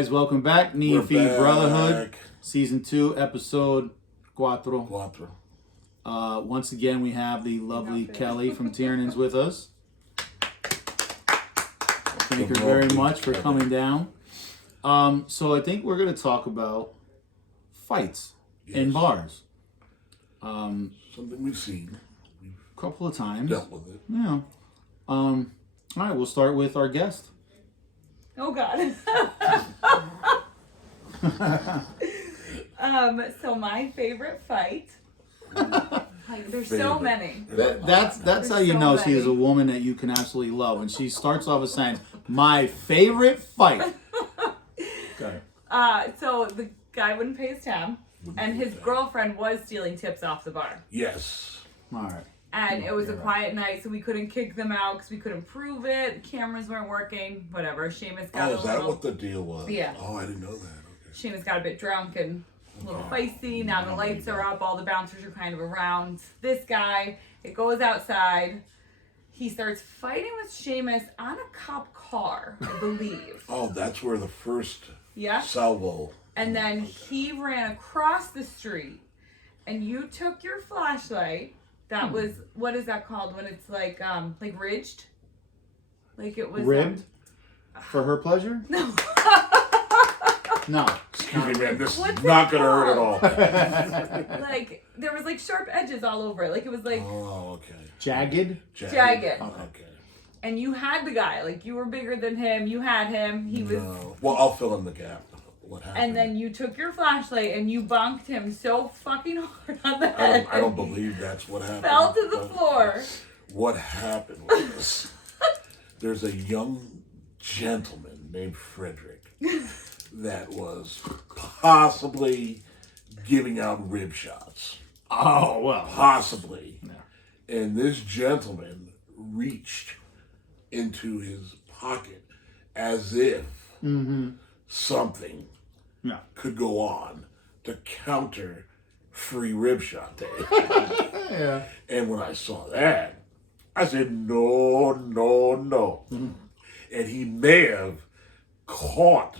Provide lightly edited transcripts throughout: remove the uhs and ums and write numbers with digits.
Guys, welcome back. Nee&FeeBrotherhood, Season 2, Episode 4. Once again, we have the lovely Kelly from Tiernan's with us. Thank her very much for coming down. So I think we're going to talk about fights in bars. Something we've seen. A couple of times. Dealt with it. Yeah. All right, we'll start with our guest. Oh God. So my favorite fight. There's so many. That's how you know she is a woman that you can absolutely love. And she starts off as saying, "My favorite fight." Okay. So the guy wouldn't pay his tab, and his girlfriend was stealing tips off the bar. Yes. All right. And it was a quiet night, so we couldn't kick them out because we couldn't prove it. The cameras weren't working. Whatever. Seamus got is that what the deal was? Yeah. Oh, I didn't know that. Okay. Seamus got a bit drunk and a little feisty. Now the lights are up. All the bouncers are kind of around. This guy, it goes outside. He starts fighting with Seamus on a cop car, I believe. Oh, that's where the first Yeah. salvo. And then he ran across the street, and you took your flashlight. That was, what is that called when it's like ridged? Like it was ribbed for her pleasure? No. No. Excuse me, man. This What's is not it going to hurt at all. Like there was like sharp edges all over it. Like it was like Oh, okay. Jagged? jagged. Okay. And you had the guy. Like you were bigger than him. You had him. He was. No. Well, I'll fill in the gap. What happened? And then you took your flashlight and you bonked him so fucking hard on the head. I don't believe that's what happened. Fell to the but floor. What happened was there's a young gentleman named Frederick that was possibly giving out rib shots. Oh, well. Possibly. Yeah. And this gentleman reached into his pocket as if something could go on to counter free rib shot day. Yeah. And when I saw that, I said, no, no, no. And he may have caught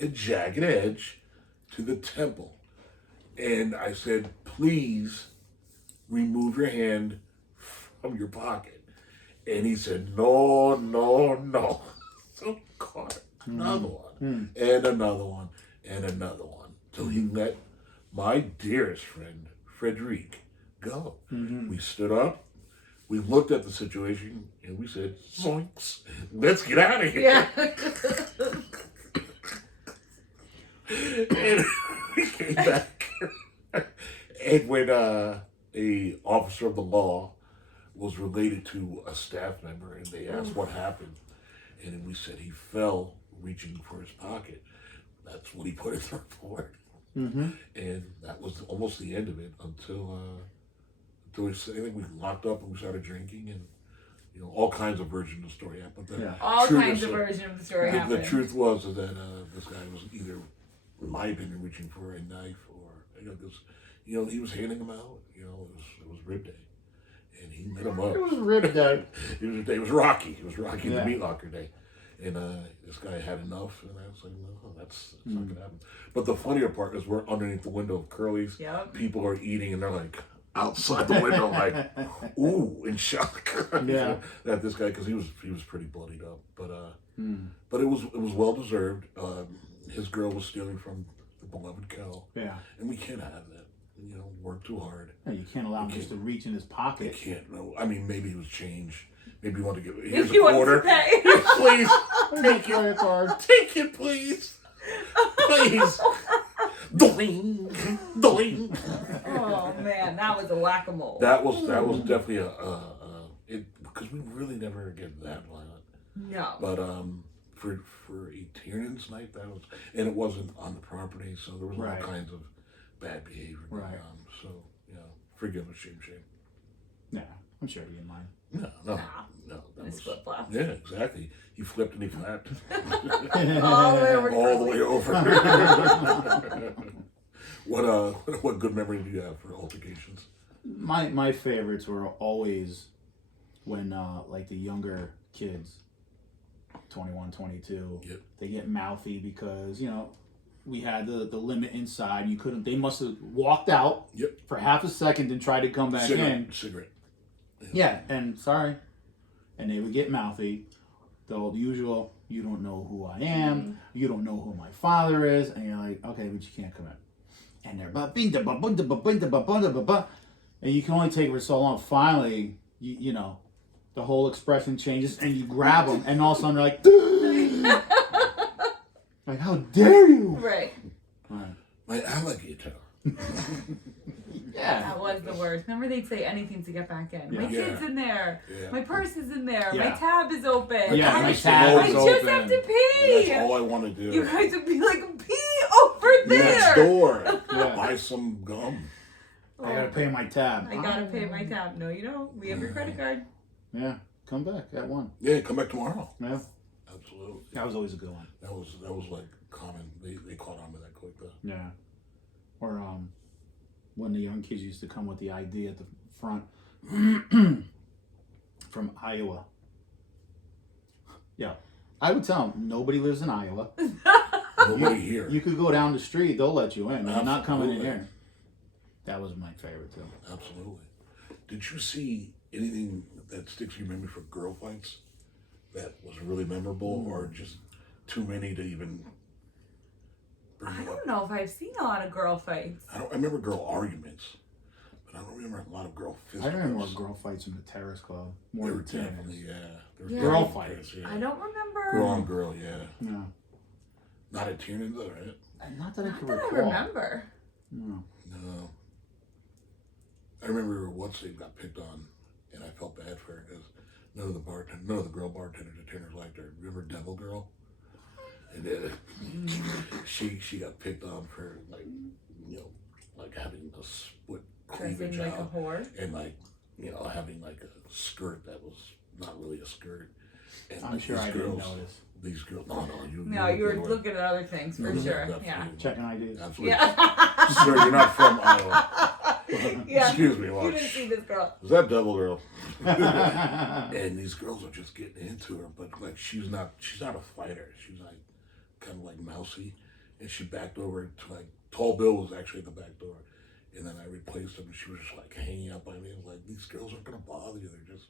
a jagged edge to the temple. And I said, please remove your hand from your pocket. And he said, no, no, no. So caught another one, and another one, and another one, till he let my dearest friend, Frederic, go. We stood up, we looked at the situation, and we said, zoinks, let's get out of here. Yeah. And we came back. And when a officer of the law was related to a staff member, and they asked what happened, and then we said he fell reaching for his pocket. That's what he put in the report. And that was almost the end of it until I think we locked up and we started drinking, and all kinds of versions of the story happened. All kinds of versions of the story happened. The truth was that this guy was either, in my opinion, reaching for a knife, or because he was handing them out. It was rib day, and he lit him up. It was rib day. It was Rocky. It was Rocky the Meat Locker day. And this guy had enough, and I was like, no, that's not going to happen. But the funnier part is we're underneath the window of Curly's. Yep. People are eating, and they're like outside the window, like, ooh, in shock. Yeah. That this guy, because he was pretty bloodied up. But it was well deserved. His girl was stealing from the beloved Kel. Yeah. And we can't have that. Work too hard. No, you can't allow him just to reach in his pocket. You can't. No. I mean, maybe it was change. Maybe you want to give. If Here's a you want quarter. to pay. Please Take your card. take it, please. Please. Doing, doing. Oh man, that was a whack-a-mole. That was definitely because we really never get that violent. No. But for a Tiernan's night, that was, and it wasn't on the property, so there was all kinds of bad behavior going on. So forgive us, shame. Yeah, I'm sure he didn't mind. No. That His was, flip-flops. yeah, exactly. He flipped and he flapped. All the way over. All the way over. What good memory do you have for altercations? My favorites were always when like the younger kids 21, 22. Yep. They get mouthy because, you know, we had the limit inside. You couldn't. They must have walked out Yep. for half a second and tried to come back in. Cigarette. Yeah, and sorry. And they would get mouthy. The usual, you don't know who I am. You don't know who my father is. And you're like, okay, but you can't come in. And they're and you can only take it for so long. Finally, you know, the whole expression changes and you grab them. And all of a sudden they're like, like, how dare you? Right. My alligator. Yeah. That was the worst. Remember they'd say anything to get back in. My Yeah. kid's in there. Yeah. My purse is in there. Yeah. My tab is open. Yeah, my I tab is just open. have to pee. That's all I want to do. You guys would be like, pee over there. Next door. Yeah. Buy some gum. I gotta pay my tab. I gotta pay my tab. No, you don't. We have your credit card. Yeah, come back at 1. Yeah, come back tomorrow. Yeah, Absolutely. that was always a good one. That was like common. They caught on with that quick though. Yeah, or when the young kids used to come with the ID at the front from Iowa. Yeah, I would tell them nobody lives in Iowa. Nobody here. You could go down the street; they'll let you in. You're not coming in Absolutely. here. That was my favorite too. Absolutely. Did you see anything that sticks in your memory for girl fights that was really memorable, or just too many to even bring I up? don't know if I've seen a lot of girl fights. I remember girl arguments, but I don't remember a lot of girl I fisticuffs. remember more girl fights in the terrace club. More They were than definitely, tennis. They were Yeah. Girl definitely fights. yeah. I don't remember. Girl on girl, yeah. No, Not at Tiernan though, right? not that I Not can that I recall. remember. No. No. I remember once they got picked on, and I felt bad for her because none of the girl bartenders at Tiernan liked her. Remember Devil Girl? And she got picked on for like having a split cleavage Dressing like a out, whore. and having like a skirt that was not really a skirt. And I'm like, sure these I girls, didn't notice. These girls, No, you were looking at other things for No, sure. absolutely. Yeah. Checking IDs. Absolutely. Yeah. Sir, you're not from Iowa. Yeah. Excuse me, You watch. didn't see this girl. Was that Devil Girl? And these girls are just getting into her, but like she's not a fighter. She's like kind of like mousy, and she backed over to like Tall Bill was actually at the back door, and then I replaced him, and she was just like hanging out by me. I was like, these girls aren't gonna bother you. They're just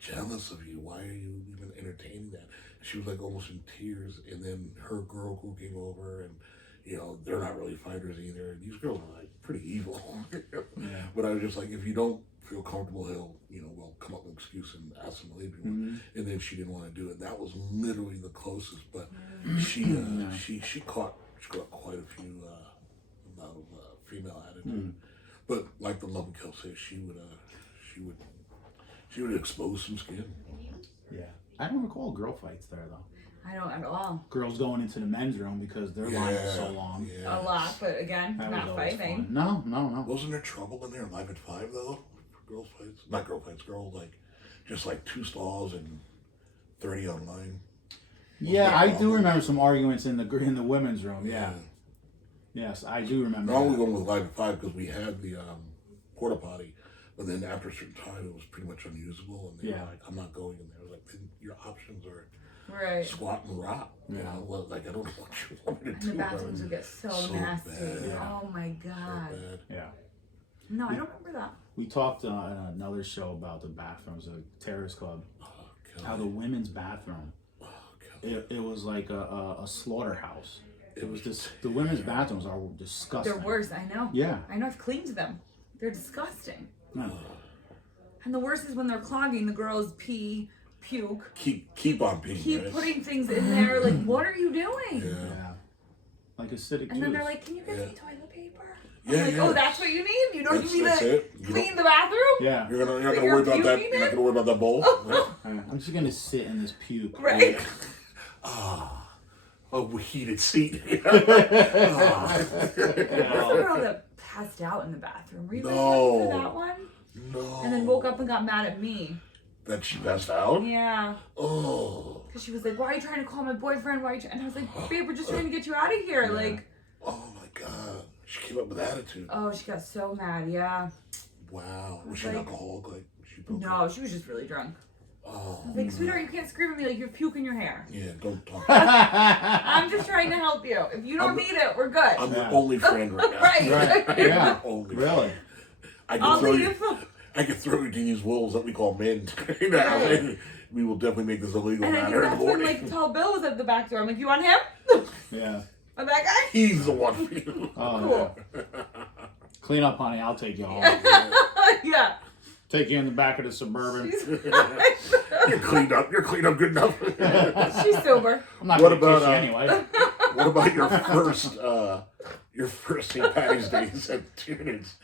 jealous of you. Why are you even entertaining that? And she was like almost in tears, and then her girl who came over, and they're not really fighters either. These girls are like pretty evil. But I was just like, if you don't feel comfortable, we'll come up with an excuse and ask him to leave you. And then she didn't want to do it. That was literally the closest. But she caught quite a few amount of female attitude. But like the Love and Kill says, she would expose some skin. Yeah. I don't recall girl fights there though. I don't at all. Girls going into the men's room because their line is so long. Yeah. A lot, but again, That was not always fighting. fun. No. Wasn't there trouble in there Live at 5 though? For girls fights? Not girl fights, just like 2 stalls and 30 online. Yeah, I do remember some arguments in the women's room. Yeah. Yes, I do remember. Not only that. going with Live at 5 because we had the porta potty, but then after a certain time it was pretty much unusable, and they were like, "I'm not going in there." I was like, then "Your options are Right. squat and rock." Well, like I don't know what you want me to And do. the bathrooms would get so nasty. bad. Yeah. Oh my So god. bad. Yeah. No, I don't remember that. We talked in another show about the bathrooms at Terrace Club. Oh, Kelly. How the women's bathroom, Oh, Kelly. it was like a slaughterhouse. It was just, the women's bathrooms are disgusting. They're worse, I know. Yeah. I know, I've cleaned them. They're disgusting. No. And the worst is when they're clogging, the girls pee, puke, Keep on peeing. keep right? putting things in there. Like, what are you doing? Yeah. Like acidic And then juice. they're like, can you get Yeah. me toilet paper? Yeah, I'm like, yeah. oh, that's what you need? You don't That's need me to it. You clean don't- the bathroom? Yeah. You're not But gonna you're worry about that. puking You're not it? gonna worry about that bowl. I'm just gonna sit in this puke. Right. A heated seat. What's the girl that passed out in the bathroom? Were you ready No. for that one? No. And then woke up and got mad at me. That she passed out. Yeah. Oh. Because she was like, why are you trying to call my boyfriend? Why are you And I was like, babe, we're just trying to get you out of here. Like, Oh my God. She came up with attitude. oh, she got so mad. Yeah. Wow. Was she Like- an alcoholic? Like she broke No, up? she was just really drunk. Oh. I was like, sweetheart, you can't scream at me like you have puke in your hair. Yeah, don't talk. I'm just trying to help you. If you don't need it, we're good. I'm your only friend right now. Right. Right. Yeah. Only Really? friend. I I'll can throw leave. you to these wolves that we call men. Now, Right. we will definitely make this illegal And I matter think in the that's when morning. like tall Bill was at the back door. I'm like, you want him? Yeah. Want that guy? He's the one for you. Oh, Cool. yeah. Clean up, honey. I'll take you home. Yeah. Take you in the back of the Suburban. You're cleaned up. You're cleaned up good enough. She's sober. I'm not What going to about, kiss you anyway. What about your first St. Patty's days at Tiernan's?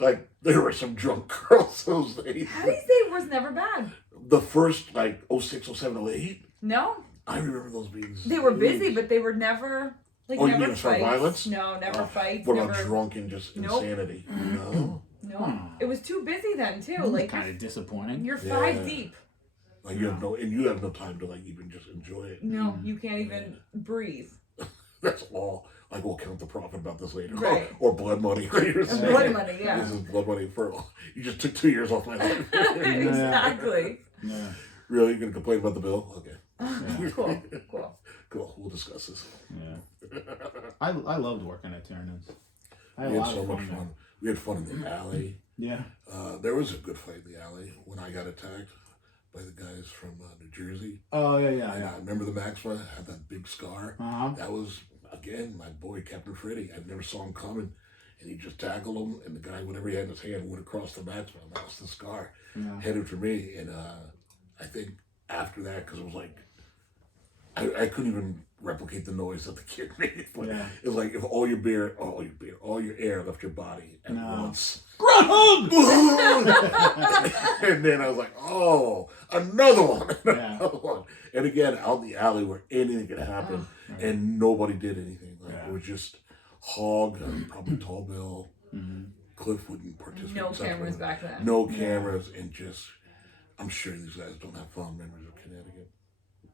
Like, there were some drunk girls those days. Patty's Day was never bad. The first, like, 06, 07, 08, No. I remember those being They were busy, huge. but they were never, like, Oh, you never mean as far as fights. violence? No, never fights. What never. about drunk and just Nope. insanity? No. No. It was too busy then, too. Like, Kind of disappointing. you're Yeah. 5 deep. Like, you have no time to, like, even just enjoy it. No, you can't even breathe. That's all. Like, we'll count the profit about this later. Right. Or blood money. Later. And blood money, yeah. This is blood money for, you just took 2 years off my life. Exactly. Yeah. Really? You're going to complain about the bill? Okay. Cool. Cool. We'll discuss this. Yeah. I loved working at Tiernan's. I had We a had lot so of much fun. fun. We had fun in the alley. Yeah. There was a good fight in the alley when I got attacked by the guys from New Jersey. Oh, yeah, And yeah. I remember the Maxima had that big scar. Uh-huh. That was, again, my boy, Captain Freddy. I never saw him coming. And he just tackled him, and the guy, whatever he had in his hand, went across the Maxima. And that was the scar. Yeah. Headed for me. And I think after that, because it was like, I couldn't even replicate the noise that the kid made. But Yeah. it was like if all your air left your body at once. Groundhog! And then I was like, oh, another one. Yeah. Another one. And again, out in the alley where anything could happen, and nobody did anything. Like, Yeah. it was just Hog, probably Tall Bill, Mm-hmm. Cliff wouldn't participate. No except cameras for- back then. No cameras, and just, I'm sure these guys don't have fond memories of Connecticut.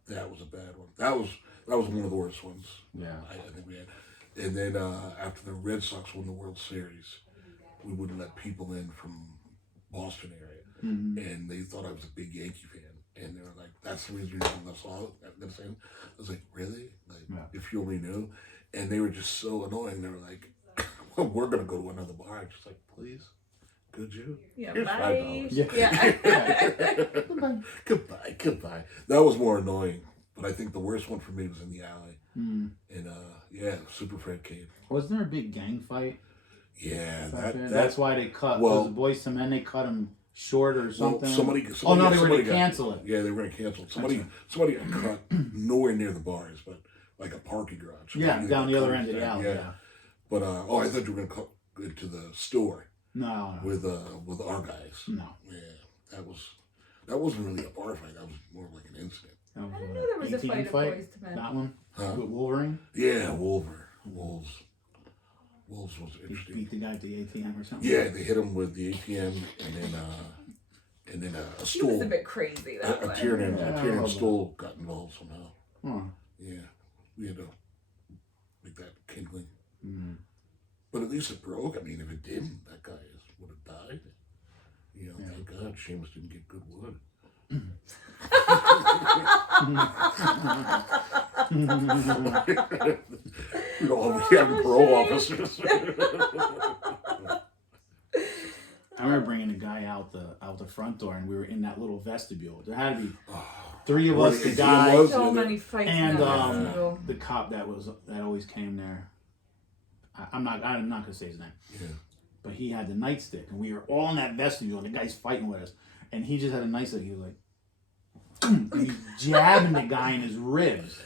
That was a bad one. That was one of the worst ones. Yeah. I think we had. And then after the Red Sox won the World Series, we wouldn't let people in from Boston area, and they thought I was a big Yankee fan, and they were like, "That's the reason you saw it." I was like, "Really? Like, if you only knew?" And they were just so annoying. They were like, "Well, we're gonna go to another bar." I'm just like, "Please, could you? Yeah, Here's bye. $5." Yeah. Goodbye. That was more annoying. But I think the worst one for me was in the alley. Mm. And Super Fred came. Wasn't there a big gang fight? Yeah, back then? that That's why they cut. well- Was the Boys to Men? They cut him short or something. Somebody they were somebody going to got- cancel it. Yeah, they were going to cancel it. Somebody got cut nowhere near the bars, but like a parking garage. Yeah, Somebody down got the other cut end of the down, alley. Yeah. But I thought you were going to cut into the store No. with our guys. No. Yeah, that wasn't really a bar fight. That was more like an incident. That was I didn't know there was a 18 fight at Boys to Men. That one? Huh? With Wolverine? Yeah, Wolves was He interesting. beat the guy at the ATM or something? Yeah, they hit him with the ATM and then a He was stool. a bit crazy that A way. Tiernan stool got involved somehow. Huh. Yeah, we had to make that kindling. Mm. But at least it broke. I mean, if it didn't, that guy would have died. Thank God Seamus didn't get good wood. We don't have parole officers. I remember bringing a guy out the front door, and we were in that little vestibule. There had to be 3 of us, the ATM guy, was? So many fights. and in that hospital. the cop that always came there. I'm not gonna say his name, Yeah. but he had the nightstick, and we were all in that vestibule, and the guy's fighting with us, and he just had a nightstick. He was like, and he's jabbing the guy in his ribs,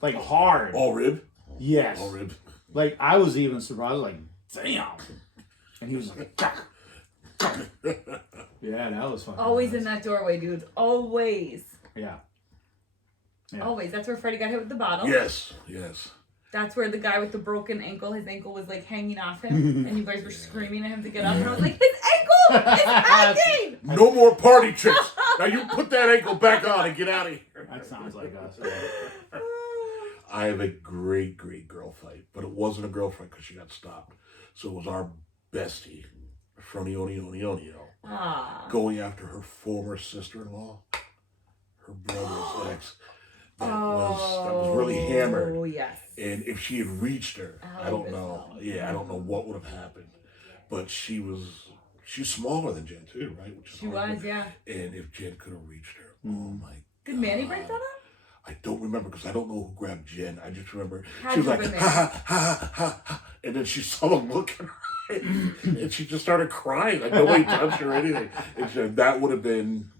like hard. All rib? Yes. All rib. Like I was even surprised, like damn, and he was like, "Gah, gah." Yeah, that was fucking. Always nice. in that doorway, dude. Always. Yeah. Yeah. Always. That's where Freddie got hit with the bottle. Yes. That's where the guy with the broken ankle, his ankle was like hanging off him, and you guys were screaming at him to get up, and I was like, his ankle is hanging! No more party tricks. Now you put that ankle back on and get out of here. That sounds like us. I have a great girl fight, but it wasn't a girl fight because she got stopped. So it was our bestie, Fronionio, Ah. going after her former sister-in-law. her brother's ex that was really hammered. Oh, yes. And if she had reached her, I don't know. Yeah, I don't know what would have happened. But she's smaller than Jen too, right? Which is She hard. was, yeah. And if Jen could have reached her, oh my Did Manny break that up? I don't remember because I don't know who grabbed Jen. I just remember Had she was to like, have been ha ha ha ha ha, and then she saw them looking at her, and she just started crying like nobody touched her or anything. And she, that would have been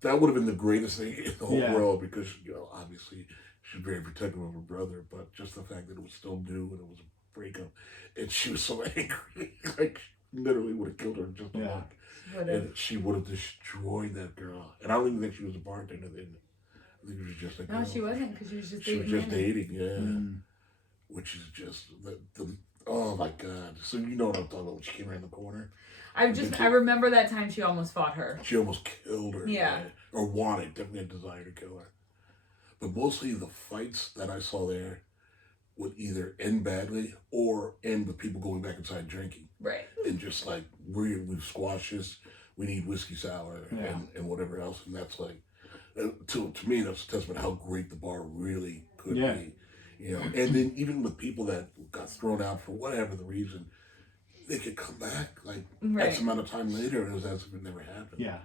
the greatest thing in the whole world because obviously she's very protective of her brother, but just the fact that it was still new and it was a breakup, and she was so angry, like literally would have killed her in just a look. And she would have destroyed that girl. And I don't even think she was a bartender then. I think it was just a girl. No, she wasn't because she was just She dating. was just dating, yeah. Which is just the oh my god. So you know what I'm talking about when she came around the corner. I remember that time she almost fought her. She almost killed her. Yeah. Or definitely a desire to kill her. But mostly the fights that I saw there would either end badly or end with people going back inside drinking. Right. And just like, we've squashed this, we need whiskey sour and whatever else. And that's like, to me, that's a testament to how great the bar really could be. And then even with people that got thrown out for whatever the reason, they could come back like X amount of time later, and it was as if it never happened. Yeah.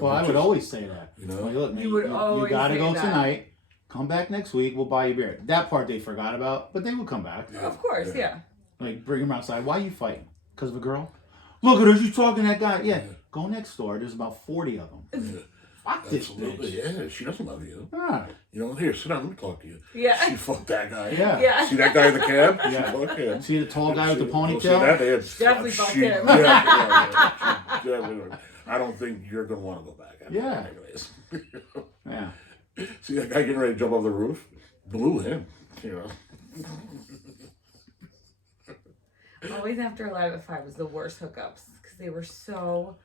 Well, I would always say that. Like, look, man, you gotta say go that. tonight. Come back next week. We'll buy you beer. That part they forgot about, but they would come back. Yeah. Of course, yeah. Like bring them outside. Why are you fighting? Because of a girl? Look at her. You talking to that guy? Yeah. Go next door. There's about 40 of them. Yeah. Fuck this Absolutely, bitch. yeah. She doesn't love you. Ah. Here, sit down. Let me talk to you. Yeah. She fucked that guy. Yeah. Yeah. See that guy in the cab? Yeah. She fucked him. See the tall guy with the See ponytail? that? Definitely fucked She him. definitely. I don't think you're gonna want to go back. Yeah. Anyways. Yeah. See that guy getting ready to jump off the roof? Blew him. Always after Live at 5 was the worst hookups because they were so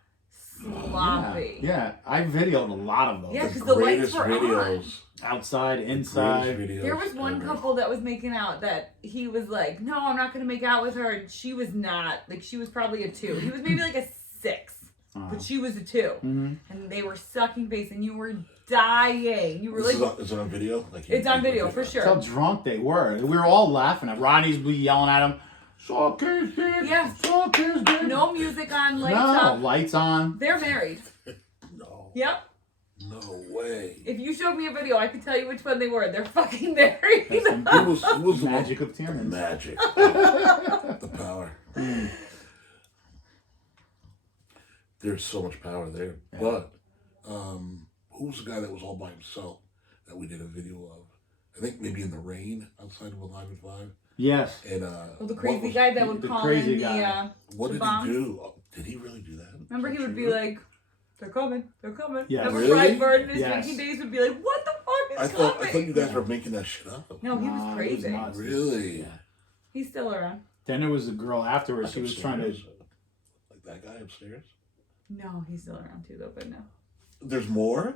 sloppy. Yeah. I videoed a lot of those. Yeah, because the lights Greatest were on. videos. Outside, inside. Greatest videos There was one ever. couple that was making out that he was like, no, I'm not going to make out with her. And she was not. Like, she was probably a 2. He was maybe like a 6. But she was a 2. Mm-hmm. And they were sucking face and you were dying. You were Is like... it on video? It's on video, for sure. That's how drunk they were. We were all laughing at Ronnie's yelling at him. Suck his dick. Yeah. Suck his dick. No music on, lights No, up. lights on. They're married. No. Yep. No way. If you showed me a video, I could tell you which one they were. They're fucking married. Who was the Magic one? of Tiernan. Magic. The power. There's so much power there. Yeah. But who was the guy that was all by himself that we did a video of? I think maybe in the rain outside of Alive at 5. Yes. And Well, the crazy guy that would the call crazy in guy. what the did bombs. he do? Oh, did he really do that? Remember, he would be like, they're coming. Yeah. Remember, Really? Fried Bird in his Yes. drinking days would be like, what the fuck I is thought coming? you guys were making that shit up. No, he was Nah, crazy. nuts. Really? Yeah. He's still around. Then there was a girl afterwards. Like She was trying to. upstairs? Like that guy upstairs? No, he's still around too, though, but no. There's more?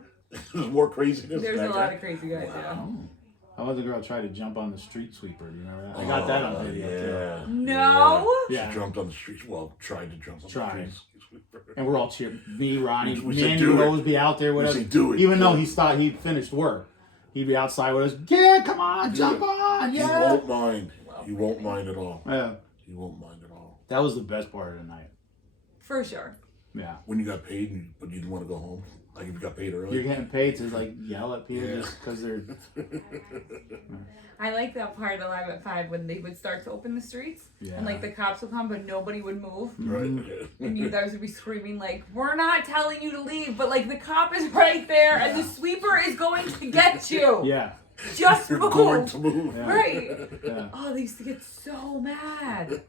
There's more craziness? There's than a that lot guy? of crazy guys, How was the girl tried to jump on the street sweeper? Do you remember that? I got that on video yeah. too. No? Yeah. She jumped on the street. Well, tried to jump on Tried. the street. And we're all cheering. Me, Ronnie, We said, Manny "Do would it." always be out there with We us. said, "Do it, Even do though it." he finished work. He'd be outside with us. Yeah, come on, jump on. He Yeah. won't mind. He won't mind at all. Yeah. He won't mind at all. That was the best part of the night. For sure. Yeah. When you got paid, but you didn't want to go home. Like if you got paid early. You're getting paid to like yell at people just because they're. I like that part of Live at 5 when they would start to open the streets. Yeah. And like the cops would come, but nobody would move. Right. And you guys would be screaming like, we're not telling you to leave, but like the cop is right there and the sweeper is going to get you. Yeah. Just You're move. going to move. Yeah. Right. Yeah. Oh, they used to get so mad.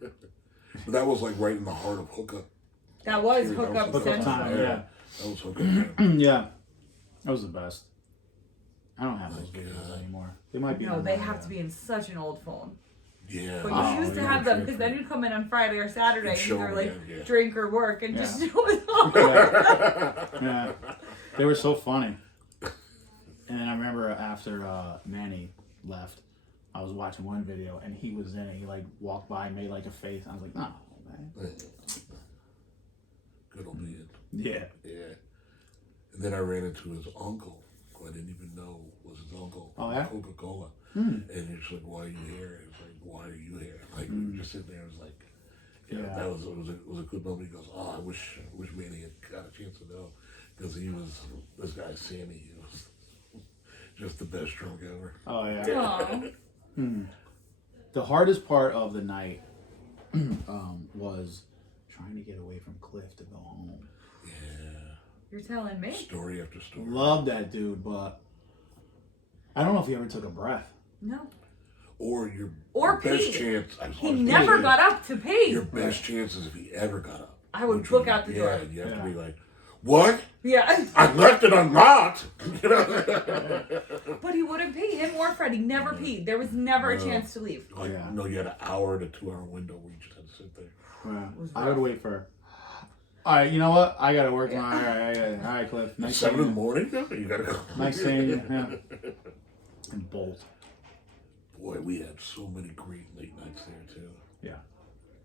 But that was like right in the heart of hookup. That was That hookup hookup Hookup central. time. Yeah. That was hookup time. Yeah. That was the best. I don't have those Oh, videos God. anymore. They might be. No, on they my, have to be in such an old phone. Yeah. But Oh, you used to yeah, have them true, because true. then you'd come in on Friday or Saturday and Show either them like again, yeah. drink or work and Yeah. just show it off. Yeah. They were so funny. And then I remember after Manny left, I was watching one video and he was in it. He like walked by and made like a face. I was like, oh, man. Good old man. Yeah. Yeah. And then I ran into his uncle who I didn't even know was his uncle. Oh, yeah? Coca-Cola. Hmm. And he's like, "Why are you here?" It's like, "Why are you here?" Like we were just sitting there. It was like, yeah, Yeah. that was it was a good moment. He goes, "Oh, I wish Manny had got a chance to know, because he was this guy Sammy. He was just the best drunk ever." Oh yeah. Aw. The hardest part of the night was trying to get away from Cliff to go home. Yeah. You're telling me? Story after story. Love that dude, but I don't know if he ever took a breath. No. Or your Or best pee. chance. He never got up to pee. Your best chance is if he ever got up. I would Which look would- out the door. Yeah, you have Yeah. to be like, "What? Yeah. I left it unlocked." You know? But he wouldn't pee. Him or Freddie never peed. There was never a No. chance to leave. Like, Yeah. no, you had an hour to 2 hour window where you just had to sit there. Yeah. was I rough. would wait for. All right, you know what? I gotta work tomorrow. All right, Cliff. Nice 7 in the seeing you. morning, though? You gotta go. Nice seeing you. Yeah. And bolt. Boy, we had so many great late nights there too. Yeah.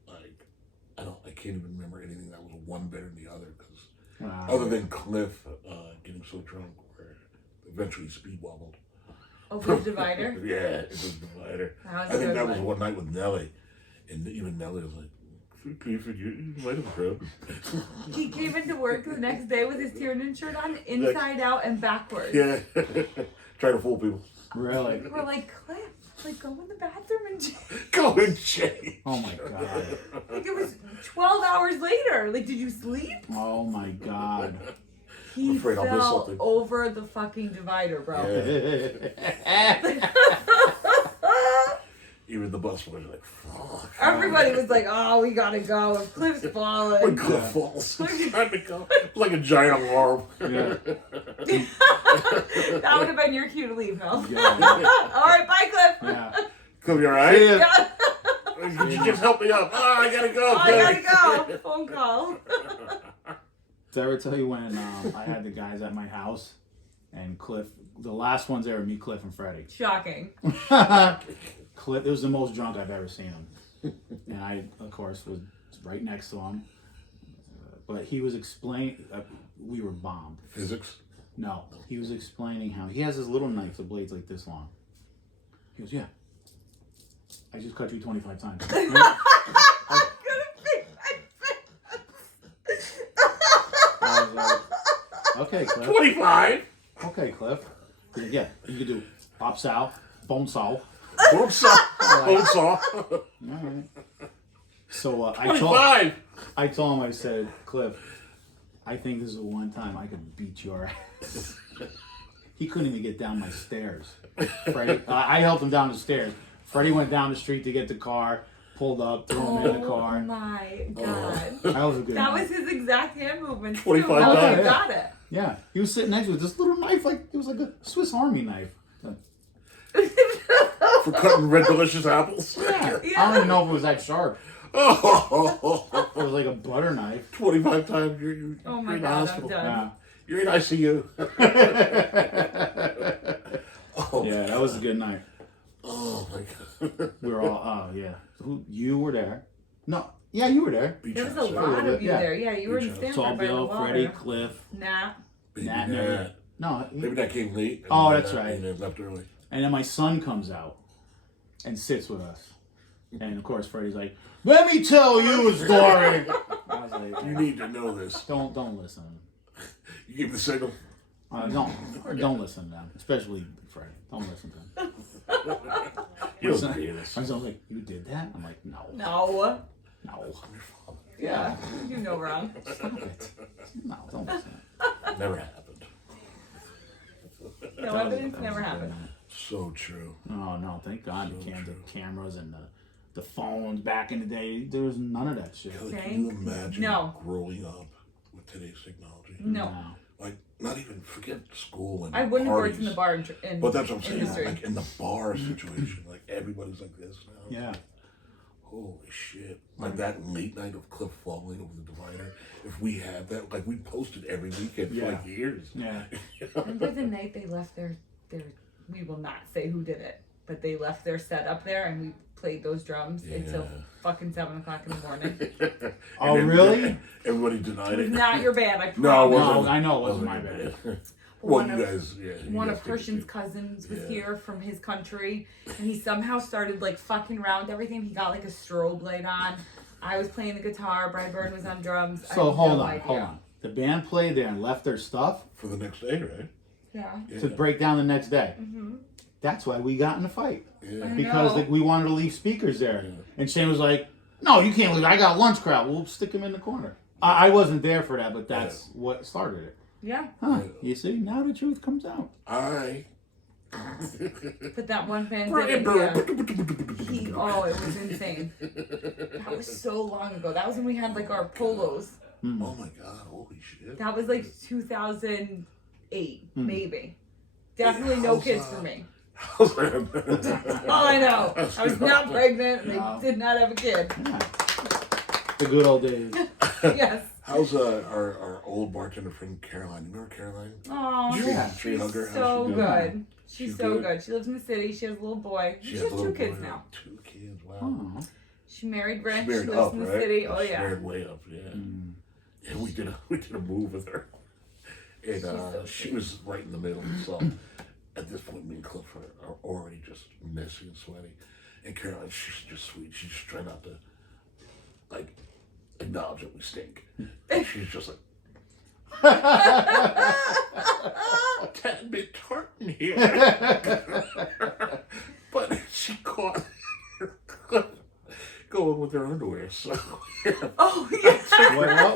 Like, I can't even remember anything that was one better than the other, because Wow. other than Cliff getting so drunk where eventually speed wobbled. Oh, for the divider? Yeah, it was Divider. That was I a think good that was one. one night with Nelly, and even Nelly was like, "Clifford, you might have grabbed." He came into work the next day with his Tiernan shirt on, inside out and backwards. Yeah, trying to fool people. Really? We're like, Cliff, like, go in the bathroom and change. Go and change. Oh my god. Like, it was 12 hours later. Like, did you sleep? Oh my god. He I'm afraid I'll miss fell something. over the fucking divider, bro. Yeah. Even the bus boys were like, "Fuck." Everybody was like, oh, we gotta go. If Cliff's When falling. Cliff falls, it's time to go. It's like a giant alarm. Yeah. That would have been your cue to leave, Mel. Yeah. All right, bye, Cliff. Yeah. Cliff, you alright? See ya. Yeah. Could you just help me up? Oh, I gotta go. Oh, I gotta go. Phone call. Did I ever tell you when I had the guys at my house and Cliff, the last ones there were me, Cliff, and Freddie. Shocking. Cliff, it was the most drunk I've ever seen him. And I, of course, was right next to him. But he was explaining, we were bombed. Physics? No, he was explaining how he has this little knife, the blade's like this long. He goes, yeah. I just cut you 25 times. I was like, okay, Cliff. 25? Okay, Cliff. He's like, yeah, you can do pop sow, bone saw. Bone saw. Bone saw. All right. So I 25. told him, I said, Cliff, I think this is the one time I could beat your ass. He couldn't even get down my stairs. Freddie, I helped him down the stairs. Freddie went down the street to get the car, pulled up, threw him in the Oh car. my god. That was a good That night. was his exact hand movement. 25 Oh, times. you got it. Yeah, he was sitting next to it, this little knife, like it was like a Swiss Army knife. For cutting red delicious apples. Yeah. Yeah. I don't even know if it was that sharp. Oh, It was like a butter knife. 25 times you're Oh my in the god, I'm hospital. done. Yeah. You're in ICU. Oh, Yeah, that was a good night. oh my god. We were all, oh yeah. You were there. No, yeah, you were there. Beach There was house, a yeah. lot of you Yeah. there. Yeah, you were in Beach house. Stanford Tall by the Bill, water. Freddie, Cliff, Nah. Baby Nat, Nat. never. No, Maybe that came late. And Oh, then that's that- right. And then left early. and then my son comes out and sits with us. And of course, Freddie's like, "Let me tell you a story." I was like, You need to know this. don't listen. You gave the signal. Don't listen to them, especially Freddie. Don't listen to them. You My don't son- hear this. My son's like, "You did that?" I'm like, "No, No. no, Yeah. You know wrong. stop it. No, don't listen." Never happened. No evidence never happened. So true. Oh no, thank God So the true. cameras and the phones back in the day. There was none of that shit. Kelly, can Thank you imagine no. growing up with today's technology? No. Like, not even forget school and I wouldn't have worked parties. in the bar in But that's what I'm saying. industry. Like in the bar situation, like everybody's like this now. Yeah. Holy shit. Like that late night of Cliff falling over the divider. If we had that, like we posted every weekend for Yeah. like years. Yeah. Remember the night they left their we will not say who did it, but they left their set up there and we played those drums until Yeah. fucking 7 o'clock in the morning. Oh, And really? Everybody denied It was it. not your band, I promise. No, it No, wasn't. I know it wasn't my bad. Well, one you of guys, yeah. you one guys of take it Christian's too. cousins was Yeah. here from his country, and he somehow started like fucking around with everything. He got like a strobe light on. I was playing the guitar. Brightburn was on drums. I So have hold no on, idea. hold on. The band played there and left their stuff For the next day, right? Yeah. to break down the next day. Mm-hmm. That's why we got in a fight. Yeah. Because No. we wanted to leave speakers there. Yeah. And Shane was like, no, you can't leave. I got lunch crowd. We'll stick them in the corner. I wasn't there for that, but that's what started it. Yeah. Huh. You see, now the truth comes out. But that one fan did it. It was insane. That was so long ago. That was when we had like our polos. Oh my god, holy shit. That was like 2008, maybe. Definitely no kids for me. Oh, I know. I was not pregnant and I did not have a kid. Yeah. The good old days. Yes. How's our old bartender friend Caroline? You remember Caroline? Oh, Yeah. Tree hugger? she's How's so she doing? good. She's She's so good? good. She lives in the city. She has a little boy. She has a little two kids boy. now. 2 kids, wow. Oh. She married Rich. She She married lives up, in the right? city. Oh She yeah. married way up, yeah. And we did a move with her. And so she sweet. was right in the middle. So at this point, me and Cliff are already just messy and sweaty. And Caroline, she's just sweet. She's just trying not to, like, acknowledge that we stink. And she's just like, a tad bit tart in here. But she caught Cliff going with her underwear, so Oh yeah.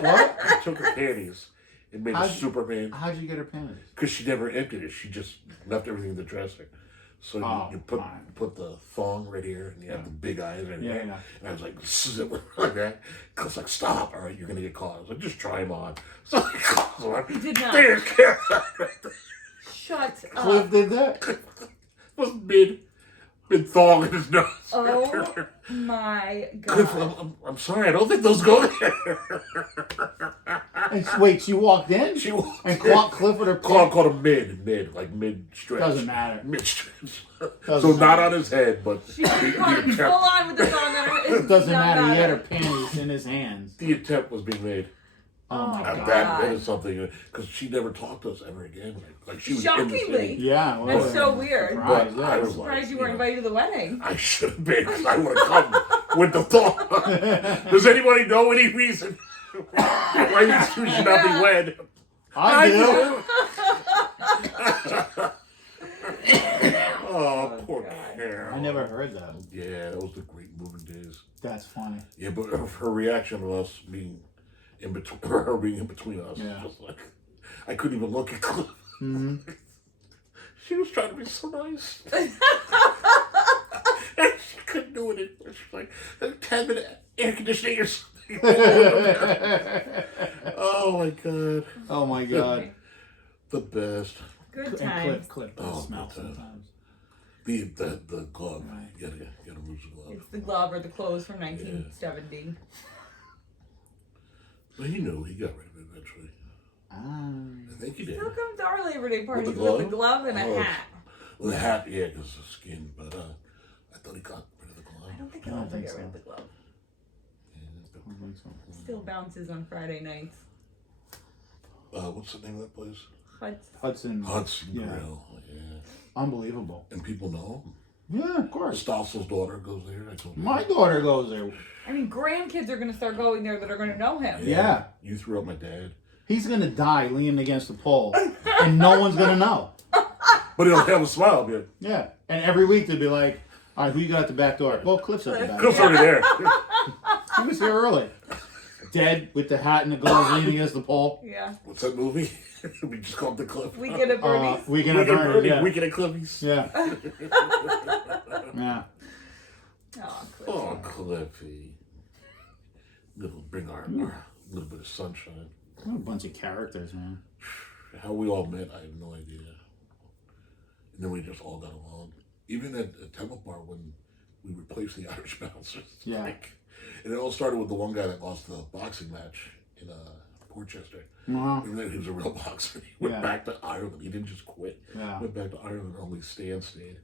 What? I took her panties and made a How'd- Superman. How'd you get her panties? Because she never emptied it. She just left everything in the dresser. So Oh, you fine. put the thong right here, and you have the big eyes right Yeah, here. yeah. And I was like, zip it like that. Cliff's like, stop. All right, you're going to get caught. I was like, just try him on. So I caught on. You did not. There's Caroline right there. Shut Cliff up. did that? Was mid thong in his nose. Oh my Cliff, god. I'm sorry. I don't think those go there. Wait, she walked in? She walked And in. caught Cliff with her Called him mid stretch. Doesn't matter. Mid stretch. Doesn't So not on his head, but She caught him full on with the song on her. It doesn't matter. He had her panties in his hands. the attempt was being made. Oh my Oh, god. That is something, because she never talked to us ever again. Like she was in the Shockingly. city. Yeah. Well, That's so weird. Surprise, But I yeah. was I'm surprised like, you weren't invited to the wedding. I should have been, because I would have come with the thought. Does anybody know any reason why these two should not be wed? I do. Oh, poor God. Carol. I never heard that. Yeah, that was the great moving days. That's funny. Yeah, but her reaction to us being in between, her being in between us, Yeah. was like, I couldn't even look at Cliff. Mm-hmm. She was trying to be so nice. And she couldn't do it. She's like, 10-minute air conditioning or something. Oh my god. Oh my god. The best. Good And times. Cliff Oh, does smell good times. sometimes. The glove. Right. You gotta lose the glove. It's the glove or the clothes from 1970. Well, he knew he got rid of it eventually. I think he did. Still comes to our Labor Day parties the with a glove? glove and a Oh. hat. Well, the hat, yeah, because the skin. But I thought he got rid of the glove. I don't think I I'll don't ever think get rid so. of the glove. I think so. Still bounces on Friday nights. What's the name of that place? Hudson. Hudson Yeah. Grill. Yeah. Unbelievable. And people know. Yeah, of course. Stossel's daughter goes there. I told you. My daughter goes there. I mean, grandkids are going to start going there that are going to know him. Yeah. You threw out my dad. He's gonna die leaning against the pole, and no one's gonna know. But he'll have a smile, man. Yeah. And every week they'll be like, "All right, who you got at the back door?" Well, Cliff's at the back. Cliff's already there. He was here early. Dead with the hat and the gloves leaning against the pole. Yeah. What's that movie? We just called the Cliff. Weekend at Bernie's. Weekend at Bernie's, yeah. Weekend at Cliffy's. Yeah. Yeah. Oh, Cliff. Oh, Cliffy. Little bring our little bit of sunshine. What a bunch of characters, man. How we all met, I have no idea. And then we just all got along. Even at Temple Bar when we replaced the Irish bouncers. Yeah. And it all started with the one guy that lost the boxing match in Portchester. Uh-huh. Even though he was a real boxer, he went Yeah. back to Ireland. He didn't just quit. Yeah. Went back to Ireland, only Stan stayed.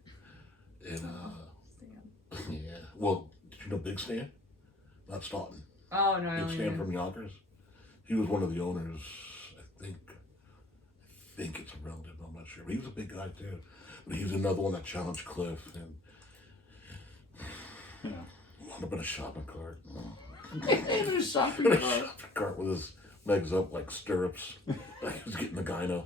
And, Stan. yeah. Well, did you know Big Stan? Not Staunton. Oh, no, I Big don't Stan even. from Yonkers. He was one of the owners, I think it's a relative. I'm not sure. But he was a big guy too. But he was another one that challenged Cliff and wound up in a shopping cart. In a shopping In a cart. shopping cart with his legs up like stirrups. Like he was getting the gyno.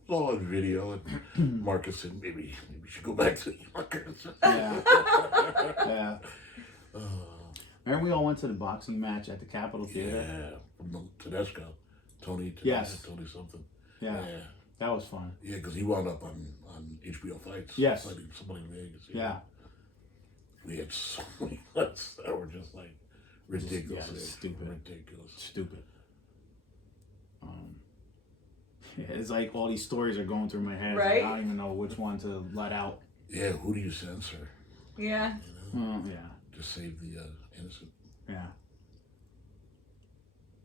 It's all on video. And Marcus said, maybe we should go back to Yonkers. Yeah. Yeah. Remember we all went to the boxing match at the Capitol Theater? Yeah, from Tedesco. Tony Yes. Tony something. Yeah. That was fun. Yeah, because he wound up on HBO Fights. Yes. Fighting somebody in Vegas. Yeah. We had so many fights that were just like ridiculous. Stupid. Ridiculous. Stupid. It's like all these stories are going through my head. Right. Like, I don't even know which one to let out. Yeah, who do you censor? Yeah. You know? Yeah. Just save the innocent. Yeah.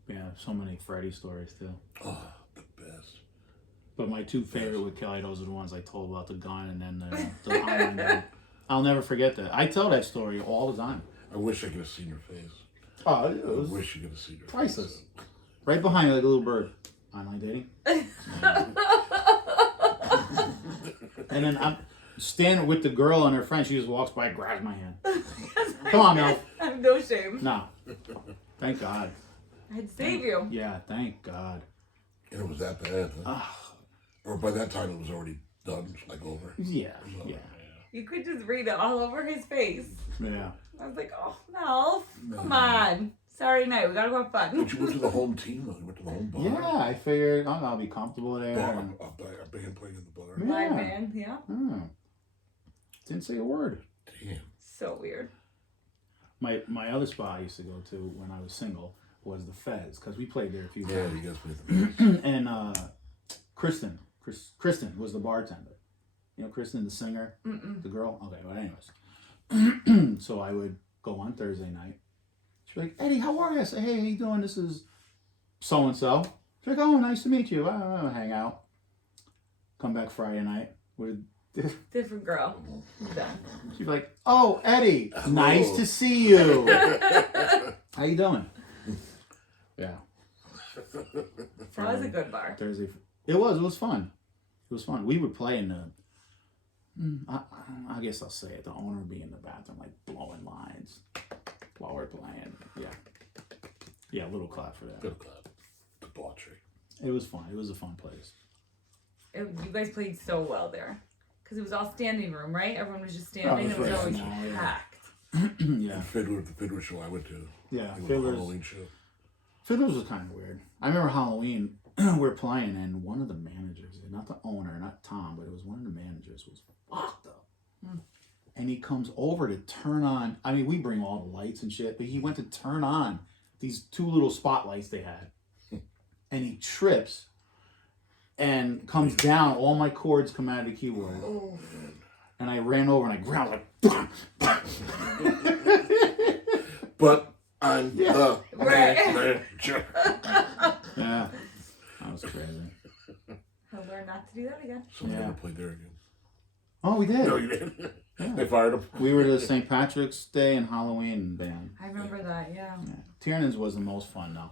Yeah, so many Freddy stories too. Oh, the best. But my two favorite with Kelly, those are the ones I told about the gun and then the iron gun. I'll never forget that. I tell that story all the time. I wish I could have seen her face. Oh, it I was wish you could have seen her priceless. face. Right behind you like a little bird. Online dating. And then I'm standing with the girl and her friend. She just walks by, grabs my hand. Come on, Mel. I have no shame. No. Thank God. I'd save you. Yeah, thank God. And it was that bad, huh? Or by that time it was already done, like over. Yeah, yeah, You could just read it all over his face. yeah. I was like, oh, Mel, come on. Saturday night, we gotta go have fun. But you went to the home team, though. You went to the home bar. Yeah, I figured I'll be comfortable there. Bar, and- a band playing in the bar. Yeah. My man, yeah. Oh. Didn't say a word. Damn. So weird. My other spot I used to go to when I was single was the Fez, because we played there a few Yeah, times. you guys played the band. And Kristen was the bartender. You know Kristen, the singer, the girl. Okay, well, anyways, so I would go on Thursday night. She'd be like, Eddie, how are you? I say, hey, how you doing? This is so and so. She's like, oh, nice to meet you. Hang out. Come back Friday night with. Different girl. Done. She'd be like, oh, Eddie, nice to see you. How you doing? Yeah. That was a good bar. Thursday. It was fun. It was fun. We would play in the, I guess I'll say it, the owner would be in the bathroom, like blowing lines while we're playing. Yeah. Yeah, a little clap for that. Good club. Debauchery. It was fun. It was a fun place. You guys played so well there. Because it was all standing room, right? Everyone was just standing. It was very always small, yeah. packed. Yeah. The Fiddler show I went to. Yeah. It was a Fiddlers. Halloween show. Fiddlers was kind of weird. I remember Halloween, we were playing, and one of the managers, not the owner, not Tom, but it was one of the managers, was fucked up. And he comes over to turn on, I mean, we bring all the lights and shit, but he went to turn on these two little spotlights they had. And he trips and comes down. All my chords come out of the keyboard. Oh. And I ran over and I ground like, But I'm the Right. manager. yeah, that was crazy. I'll learn not to do that again. So I Yeah. never played there again. Oh, we did. No, you didn't. They fired him. We were the St. Patrick's Day and Halloween band. I remember that, yeah. Yeah. Tiernan's was the most fun, though.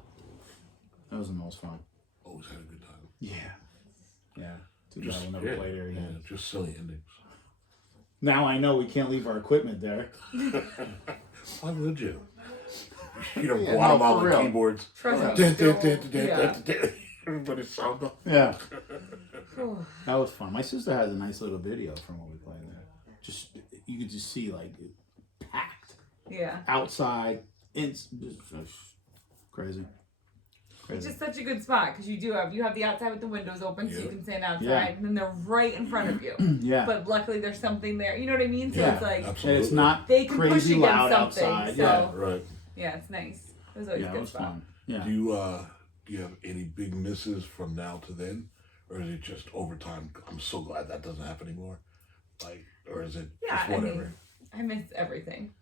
That was the most fun. Always had a good time. Yeah. Yeah. Too bad we'll never play there again. Just silly endings. Now I know we can't leave our equipment there. Why would you? You know, Yeah, Guatemala for real. keyboards. Trust me. Everybody's samba. Yeah. Whew. That was fun. My sister has a nice little video from when we played there. Just, you could just see, like, it packed. Yeah. Outside. It's crazy. It's just such a good spot because you have the outside with the windows open so you can stand outside Yeah. and then they're right in front of you. Yeah. But luckily there's something there. You know what I mean? So Yeah, it's like absolutely. And it's not they can push crazy against loud something. outside. So Yeah. Right. yeah, it's nice. It was always Yeah, a it good was spot. fun. Yeah. Do you have any big misses from now to then, or is it just over time? I'm so glad that doesn't happen anymore. Like, or is it Yeah, just I whatever? mean, I miss everything.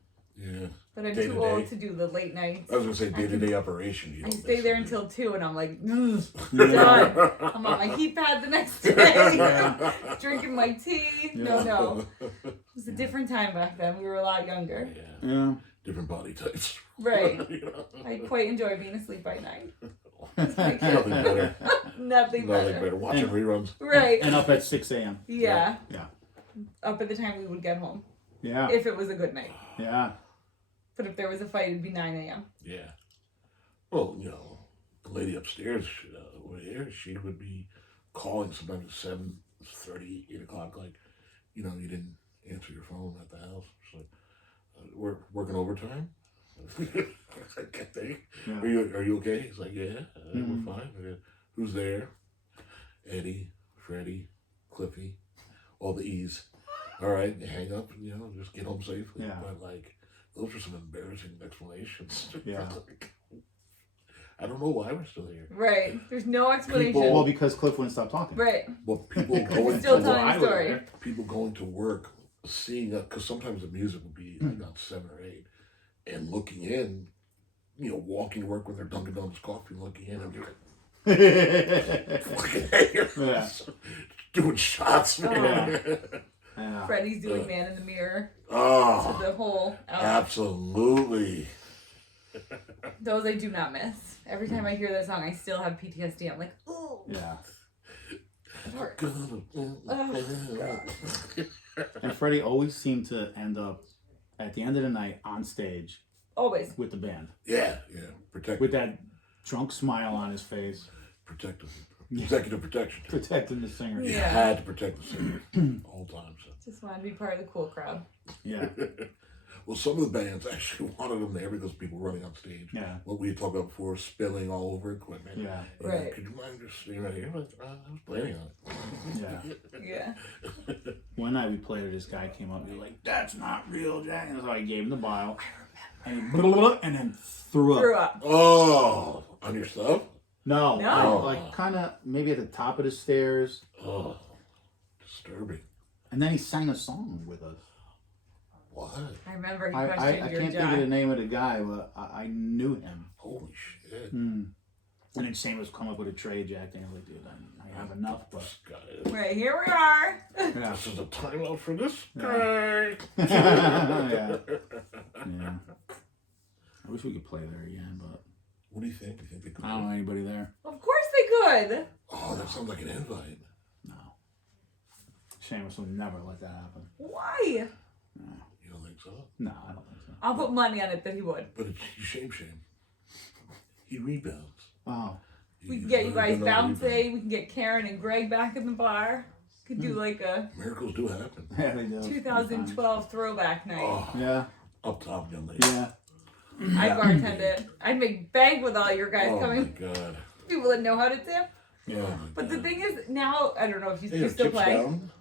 Yeah. But I'm Day too to old day. to do the late nights. I was gonna say day-to-day operation. You I don't stay miss there it. until 2 and I'm like, done. I'm on my heat pad the next day, drinking my tea. No. It was a different time back then. We were a lot younger. Yeah. Yeah. Different body types. Right. You know? I quite enjoy being asleep by night. Nothing better. Nothing better. Watching reruns. Right. And up at 6 a.m. Yeah. Yeah. Up at the time we would get home. Yeah. If it was a good night. Yeah. But if there was a fight, it'd be 9 a.m. Yeah. Well, the lady upstairs over here, she would be calling sometimes at 7:30, 8 o'clock, like, you didn't answer your phone at the house. So, we're working overtime. Yeah. Are you okay? He's like, yeah, we're fine. Who's there? Eddie, Freddie, Cliffy, all the E's. All right, hang up and just get home safely. Yeah. But those are some embarrassing explanations. Yeah. I don't know why we're still here. Right. There's no explanation. Well, because Cliff wouldn't stop talking. Right. Well, people going Still to telling work, the story. people going to work, seeing that, because sometimes the music would be like on 7 or 8, and looking in, walking to work with their Dunkin' Donuts coffee, looking in, and Yeah. doing shots. Yeah. Freddie's doing Man in the Mirror. Oh, To the whole album. absolutely. Those I do not miss. Every time I hear that song, I still have PTSD. I'm like, oh. Yeah. God. And Freddie always seemed to end up at the end of the night on stage Always. with the band. Yeah, protect With that drunk smile on his face. protective, executive protection. Protecting the singer. You Yeah. had to protect the singer all the time. So. Just wanted to be part of the cool crowd. Yeah. Well, some of the bands actually wanted them there because people running on stage. Yeah. What we talked about before, spilling all over equipment. Yeah. Right. Could you mind just staying right here? I was planning on it. Yeah. Yeah. One night we played it, this guy came up and he was like, "That's not real, Jack." And so I gave him the bottle. And he and then threw up. Threw up. Oh, on your stuff? No. No. Like kind of maybe at the top of the stairs. Oh, disturbing. And then he sang a song with us. What? I remember he I questioned your can't think of the job. name of the guy, but I knew him. Holy shit. And then Seamus come up with a tray, Jack. And I was like, dude, I have enough, but This guy is. Right, here we are. yeah. This is a timeout for this guy. Yeah. Yeah. I wish we could play there again, but What do you think? Do you think they could? I don't know anybody there. Of course they could. Oh, that sounds like an invite. No. Seamus would never let that happen. Why? You don't think so? No, I don't think so. I'll put money on it that he would. But it's shame. He rebounds. Oh. We can He's get you really guys good on bouncing. rebound. We can get Karen and Greg back in the bar. Could do like a Miracles do happen. Yeah, they do. 2012 throwback night. Oh, Yeah. up top, young lady. Yeah. I'd bartend it. I'd make bank with all your guys Oh coming. my god. People that know how to tip. Oh my But the God. thing is, now, I don't know if you, Hey, you are still chips play. down?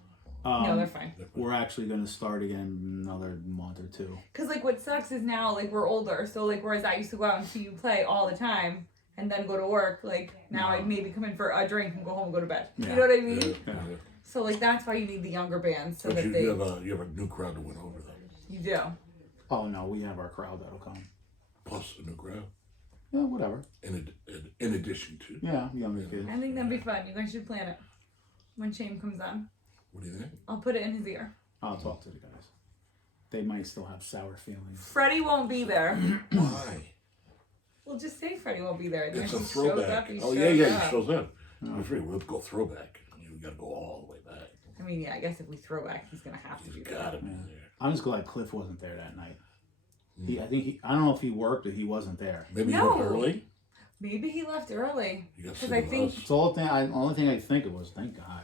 No, they're fine. We're actually going to start again in another month or two. Because, like, what sucks is now, like, we're older. So, like, whereas I used to go out and see you play all the time and then go to work, like, now I'd maybe come in for a drink and go home and go to bed. Yeah. You know what I mean? Yeah. So, like, that's why you need the younger bands. So But that you, they. you have a new crowd to win over them. You do. Oh, no, we have our crowd that'll come. Plus a new crowd. Yeah, whatever. In addition to. Yeah, younger kids. I think that'd be fun. You guys should plan it. When Shane comes on, What do you think? I'll put it in his ear. I'll talk to the guys. They might still have sour feelings. Freddie won't be there. Why? We'll just say Freddie won't be there. And It's then a he shows throwback. up, he Oh shows yeah, he up. shows up. We're free. We'll go throwback. You got to go all the way back. I mean, yeah, I guess if we throw back, he's gonna have to He's be there. got to be there. I'm just glad Cliff wasn't there that night. I don't know if he worked or he wasn't there. Maybe No. you left early. Maybe he left early. You got Because sick I of think us. It's the only thing I think of was, thank God.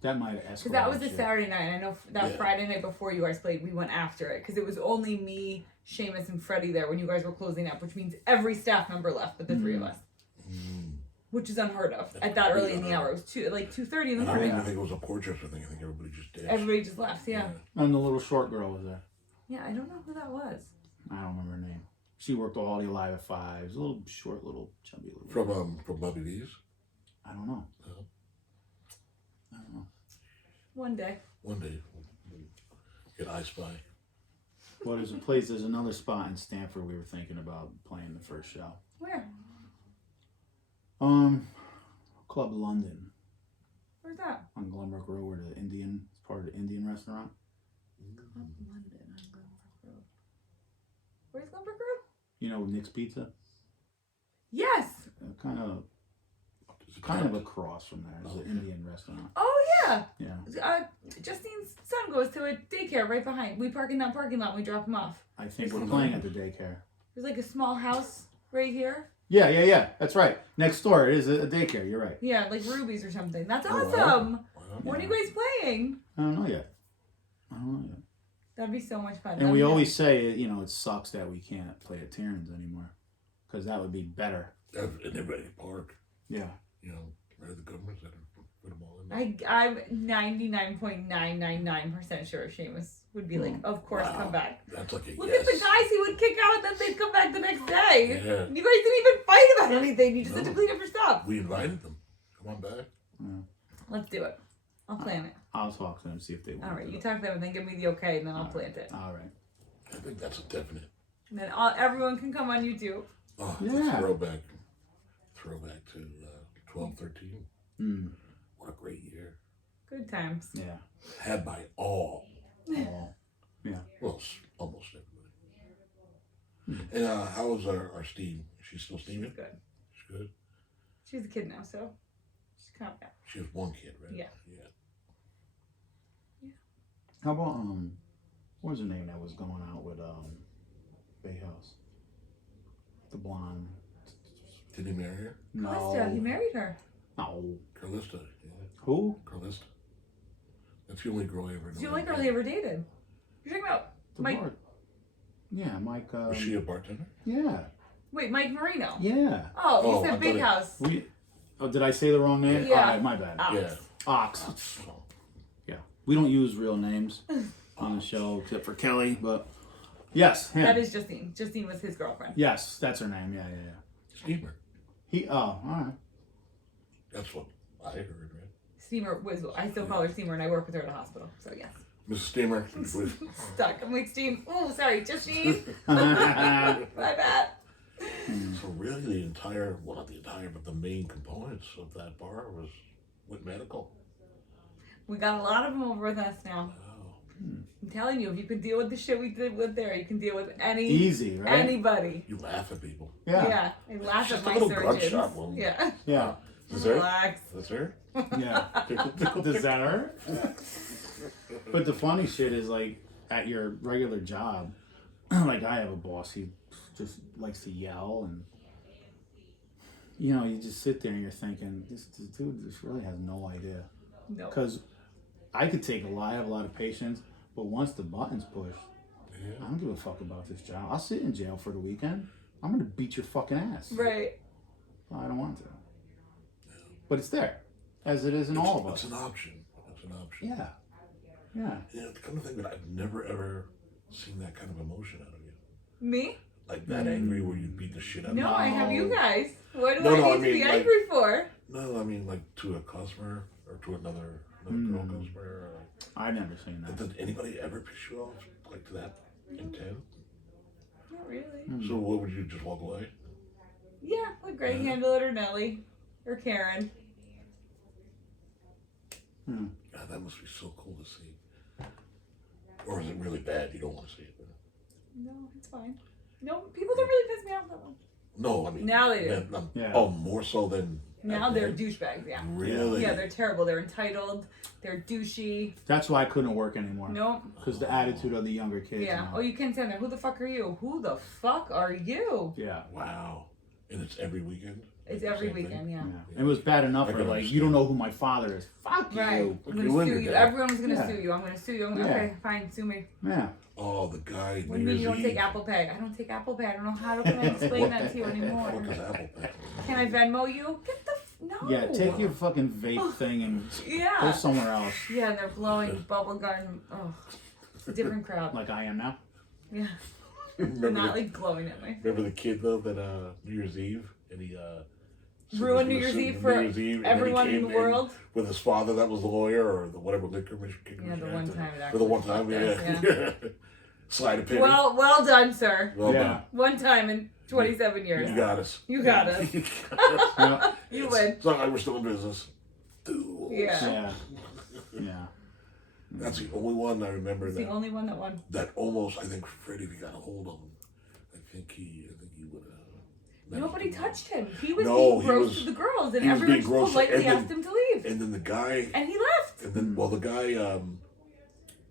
That might have escalated. because that was a shit. Saturday night. And I know that Yeah. Friday night before you guys played, we went after it because it was only me, Seamus, and Freddie there when you guys were closing up, which means every staff member left but the three of us, which is unheard of at that early in the hour. It was 2:30 in the I don't morning. even think it was a Portchester thing. I think everybody just did. Everybody just left. Yeah. And the little short girl was there. Yeah, I don't know who that was. I don't remember her name. She worked all the Alive at Fives. A little short, little chubby little. From Bobby V's. I don't know. No. I don't know. One day. One day, we'll get I Spy. Well, there's a place. There's another spot in Stanford we were thinking about playing the first show. Where? Club London Where's that? on Glenbrook Road, where the Indian, it's part of the Indian restaurant. London on Glenbrook Road. Where's Glenbrook Road? You know Nick's Pizza? Yes. kind of across from there. There's an Indian restaurant. Oh yeah. Yeah. Justine's son goes to a daycare right behind. We park in that parking lot. And we drop him off. I think we're playing at the daycare. There's like a small house right here. Yeah. That's right. Next door it is a daycare. You're right. Yeah, like Ruby's or something. That's Oh, awesome. wow. When are you guys playing? I don't know yet. That'd be so much fun. And we always say, it sucks that we can't play at Tierns anymore, because that would be better. And everybody can park. Yeah. Right at the government center. Put them all in there. I'm 99.999% sure Seamus would be like, of course, come back. That's like a Look yes. at the guys he would kick out, and then they'd come back the next day. Yeah. You guys didn't even fight about anything. You just had to clean up your stuff. We invited them. Come on back. Yeah. Let's do it. I'll plan it. I'll talk to them, see if they want. All right, you talk to them and then give me the okay, and then I'll plant it. All right. I think that's a definite. And then everyone can come on YouTube. Oh, Yeah. Throwback to 12, 13. Mm. What a great year. Good times. Yeah. Had by all. Oh. Yeah. Well, almost everybody. And how was our steam? Is she still steaming? She's good. She's good. She's a kid now, so she's calm down. She has one kid, right? Yeah. How about what was her name that was going out with Bay House? The blonde. Did he marry her? Calista, he married her. No. Carlista. Yeah. Who? Carlista. That's the only girl I ever It's knew. the only girl he ever dated. You're talking about The Mike. bar. Yeah, Mike. Was she a bartender? Yeah. Wait, Mike Marino. Yeah. Oh, you Oh, I said thought Big it- House. Did I say the wrong name? Yeah. All right, my bad. Ox. Yeah. Ox. Yeah. We don't use real names on the show except for Kelly, but yes, him. That is Justine. Justine was his girlfriend. Yes, that's her name. Yeah. Steamer. All right. That's what I heard, right? Steamer was, I still call her Steamer, and I work with her at a hospital. So yes. Mrs. Steamer. Stuck. I'm like, Steam. Oh, sorry, Justine. My bad. So really the entire, well not the entire, but the main components of that bar went medical. We got a lot of them over with us now. Wow. I'm telling you, if you can deal with the shit we did with there, you can deal with Easy, right? anybody. You laugh at people. Yeah. I laugh Just at a my little grunt surgeons. shot, woman. Yeah. Yeah. Dessert? Relax. Dessert? Yeah. Does that hurt? But the funny shit is, like, at your regular job, like, I have a boss, he just likes to yell, and you just sit there and you're thinking, this dude just really has no idea. No. Because I could take I have a lot of patience, but once the button's pushed, I don't give a fuck about this job. I'll sit in jail for the weekend. I'm gonna beat your fucking ass. Right. I don't want to. But it's there, as it is in all of us. It's an option. It's an option. Yeah. Yeah, the kind of thing that I've never ever seen that kind of emotion out of you. Me? Like that angry where you beat the shit out of No, me. I have you guys. What do No, I no, need to be like- angry for? No, I mean like to a customer or to another girl customer. I've never seen that. Did anybody ever piss you off like to that intent? Not really. So what would you just walk away? Yeah, like Greg handle it or Nelly or Karen. God, that must be so cool to see. Or is it really bad? You don't want to see it. No, it's fine. No, people don't really piss me off that much. No, I mean Now they do. Yeah. Oh, more so than Now they're douchebags, yeah. Really? Yeah, they're terrible. They're entitled. They're douchey. That's why I couldn't work anymore. Nope. Because the attitude of the younger kids. Yeah. now. Oh, you can't stand there. Who the fuck are you? Who the fuck are you? Yeah. Wow. And it's every weekend. It's every Same thing? weekend, yeah. It was bad enough I for can like, understand. you don't know who my father is. Fuck Right. you. I'm You gonna win sue your you. day. Everyone's gonna Yeah. sue you. I'm gonna sue you. Yeah. Okay, fine, sue me. Yeah. Oh, the guy. What do you mean you don't take Apple Pay? I don't take Apple Pay. I don't know how to explain that to you anymore. What does Apple Pay? Can I Venmo you? Get the no. Yeah, take your fucking vape thing and go Yeah. somewhere else. Yeah, and they're blowing bubble gum. Oh, it's a different crowd. Like I am now. Yeah, Remember not the, like glowing at me. remember the kid though that New Year's Eve and he said Ruined he New was Year's gonna Eve sue for New Year's Eve, and then he everyone in came the world. with his father that was the lawyer or the whatever liquor commissioner. Yeah, the one time it For the one actually time, fucked yeah. us, Slide a penny. Well done, sir. Well Yeah. done. One time in 27 years. You got us. You got us. Yeah. You win. It's not like we're still in business. Dude. Yeah. Yeah. Yeah. That's the only one I remember It's the only one that won. that almost, I think Freddie, if he got a hold of him, I think he would have. Nobody touched him. He was No, being he gross was- to the girls, and he was everyone being just gross, politely and then- asked him to leave. And then the guy, And he left. and then, well, the guy,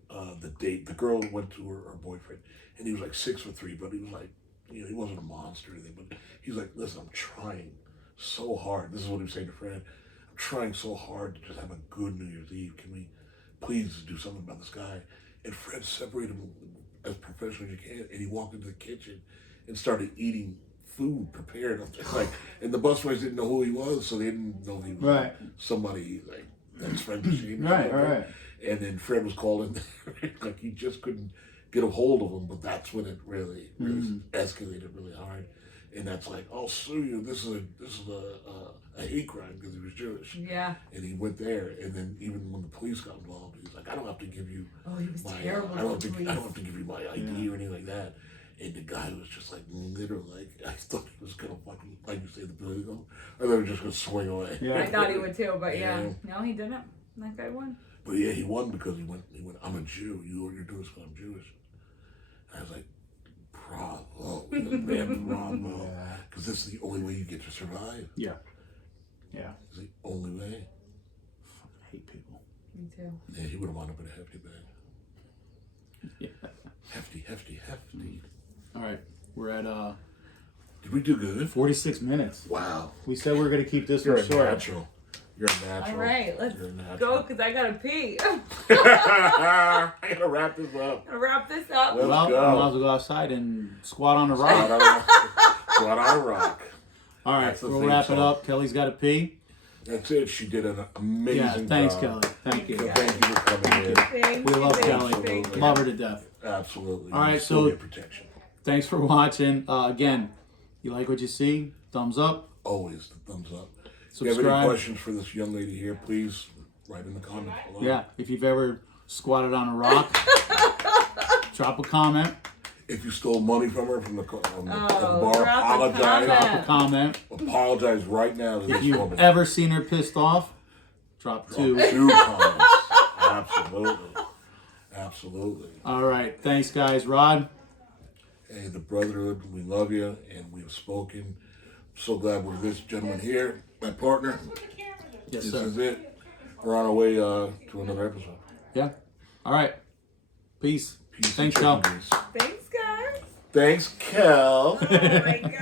the girl went to her boyfriend, and he was like 6'3", but he was like, you know, he wasn't a monster or anything, but he's like, listen, I'm trying so hard. This is what he was saying to Fred. I'm trying so hard to just have a good New Year's Eve. Can we please do something about this guy? And Fred separated him as professional as you can, and he walked into the kitchen and started eating food prepared. Like, and the busboys didn't know who he was, so they didn't know he was somebody like that's friend to Shane. Right. And then Fred was called in there, like he just couldn't get a hold of him. But that's when it really escalated really hard. And that's like, I'll sue you. This is a hate crime because he was Jewish. Yeah. And he went there, and then even when the police got involved, he's like, I don't have to give you He was my terrible. I don't have to give you my ID or anything like that. And the guy was just like literally like I thought he was gonna fucking like you say the Billy Goat. I thought he was just gonna swing away. Yeah. I thought he would too, but Yeah. no, he didn't. That guy won. But yeah, he won because he went, I'm a Jew. You're doing this because I'm Jewish. And I was like, bravo, man, bravo. Because this is the only way you get to survive. Yeah. It's the only way. I hate people. Me too. Yeah, he would have wound up in a hefty bag. Yeah. Hefty. All right. We're at Did we do good? 46 minutes. Wow. We said we were going to keep this You're one a short. natural. You're a natural. All right, let's You're a natural. go because I gotta pee. I gotta wrap this up. Gonna wrap this up. Let's Well, we go. might as well go outside and squat on the Squat rock. on a rock. All right, That's the we'll theme wrap it song. up. Kelly's got to pee. That's it. She did an amazing Yeah, thanks, job. Kelly. Thank you. So thank you for coming in. Thank We you, love thank you, Kelly. thank you. Love her to death. Absolutely. All right, You still so- get protection. Thanks for watching. Again, you like what you see? Thumbs up. Always the thumbs up. If you have any Subscribe. questions for this young lady here, please write in the comments below. Yeah, if you've ever squatted on a rock, drop a comment. If you stole money from her from the bar, drop a apologize. comment. Drop a comment. Apologize right now to If this you've woman. ever seen her pissed off, drop two. Two comments. Absolutely. All right, thanks, guys. Rod. Hey, the Brotherhood, we love you, and we have spoken. So glad we're this gentleman here, my partner. Yes, This sir. is it. We're on our way to another episode. Yeah. All right. Peace. Peace and Thanks, Kel. chicken grease. Thanks, guys. Thanks, Kel. Oh my god.